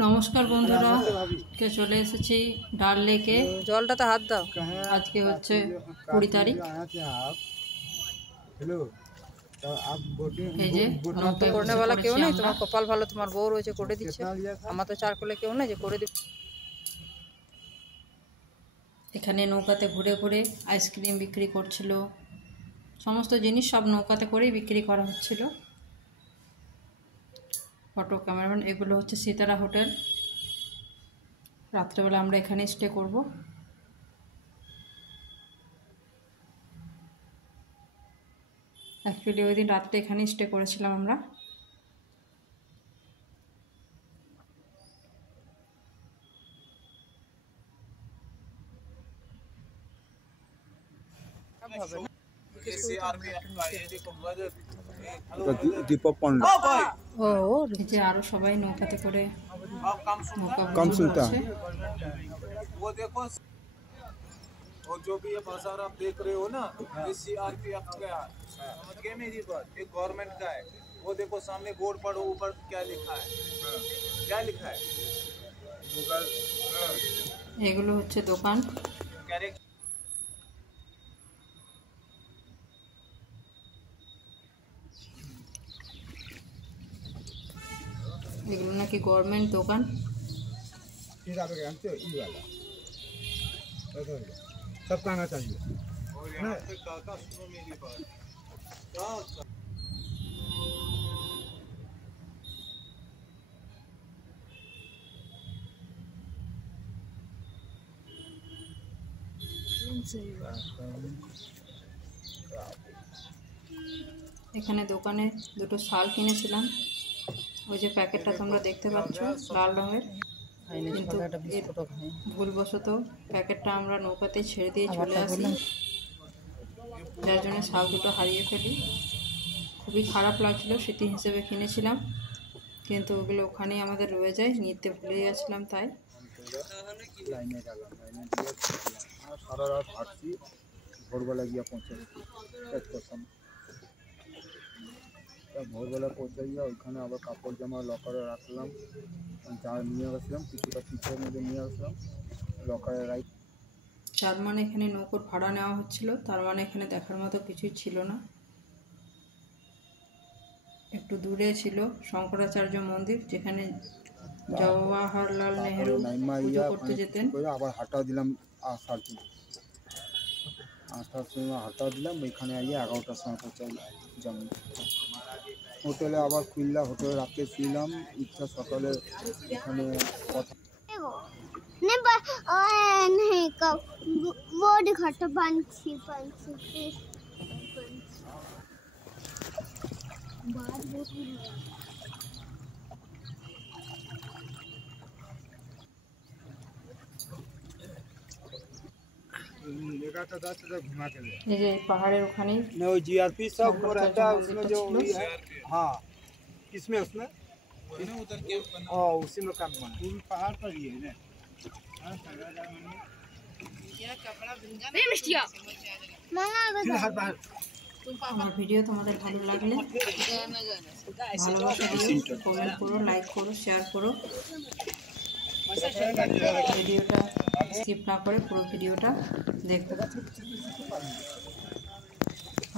নমস্কার বন্ধুরা, কে চলে এসেছি ডাল লেকে। জলটাতে হাত দাও। আজকে হচ্ছে 20 তারিখ। এই যে করনেওয়ালা কেউ নেই, তোমার কপাল ভালো, তোমার বউ রয়েছে করে দিচ্ছে। আমার তো চার কোলে কেউ নেই যে করে দিচ্ছে। এখানে নৌকাতে ঘুরে ঘুরে আইসক্রিম বিক্রি করছিল, সমস্ত জিনিস সব নৌকাতে করেই বিক্রি করা হচ্ছিল। Photo cameraman. এগুলো হচ্ছে সিতারা হোটেল। রাত্রেবেলা আমরা এখানে স্টে করব। অ্যাকচুয়ালি ওই দিন রাত্রে এখানে স্টে করেছিলাম আমরা। दीपक पांडा যে আরো সবাই নৌকাতে করে कम सुनता वो देखो। और जो भी ये बाजार आप देख रहे हो ना, ये सीआरपीएफ का है, समझ गए मेरी बात? ये गवर्नमेंट का है। वो देखो सामने बोर्ड पढ़ो, ऊपर क्या लिखा है, क्या लिखा है? এগুলো হচ্ছে দোকান। এগুলো নাকি গভর্নমেंट দোকান। सब कहना चाहिए। काका सुनो मेरी बात। এখানে দোকানে দুটো শাল কিনেছিলাম। ওই যে প্যাকেটটা তোমরা দেখতে পাচ্ছ লাল রঙের, কিন্তু ভুলবশত প্যাকেটটা আমরা নৌকাতে ছেড়ে দিয়ে চলে আসি, যার জন্য শাল দুটো হারিয়ে ফেলি। খুবই খারাপ লাগছিল, স্মৃতি হিসেবে কিনেছিলাম, কিন্তু ওগুলো ওখানেই আমাদের রয়ে যায়, নিতে ভুলে গেছিলাম। তাই সারা রাত হাঁটছি, ভোরবেলা গিয়ে পৌঁছাচ্ছি। ভোরবেলা পৌঁছাইয়া ওইখানে আবার কাপড় জামা লকারে রাখলাম, যা নিয়ে আসলাম কিছুটা পিঠের মধ্যে নিয়ে আসলাম লকারে রাখ। তার মানে এখানে নৌকোর ভাড়া নেওয়া হচ্ছিল, তার মানে এখানে দেখার মতো কিছুই ছিল না। একটু দূরে ছিল শঙ্করাচার্য মন্দির, যেখানে জওয়াহরলাল নেহেরু পুজো করতে যেতেন। আবার হাঁটা দিলাম আসার সময় হাঁটা দিলাম, ওইখানে আইয়া 11টার সময় পৌঁছাইলাম যেমন হোটেলে। আবার খুললাম, হোটেলে রাতে শুইলাম, ইচ্ছা সকালে এখানে কথা बोर्ड घट पंछी पंछी এই যে পাহাড়ের ওখানেই जीआरपी सब वो रहता है उसमें जो है। हाँ किसमें उसमें उसी में काम बना पहाड़ पर ही है ना। আমার ভিডিও তোমাদের ভালো লাগলে ভালোবাসা দিও, কমেন্ট করো, লাইক করো, শেয়ার করো। ভিডিওটা স্কিপ না করে পুরো ভিডিওটা দেখো,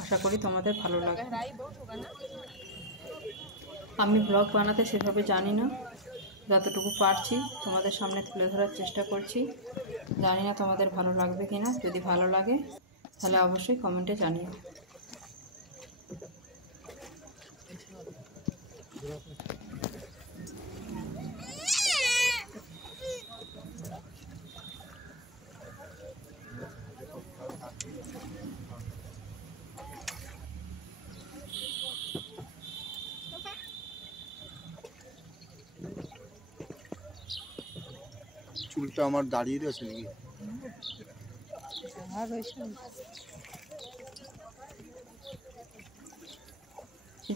আশা করি তোমাদের ভালো লাগবে। আমি ব্লগ বানাতে সেভাবে জানি না, যতটুকু পারছি তোমাদের সামনে তুলে ধরার চেষ্টা করছি। জানি না তোমাদের ভালো লাগবে কিনা, যদি ভালো লাগে তাহলে অবশ্যই কমেন্টে জানিও। চুলটা আমার দাঁড়িয়ে রয়েছে নাকি?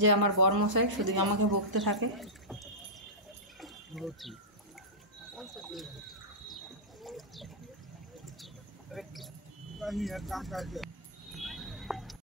যে আমার বরমশাই শুধু আমাকে বকতে থাকে।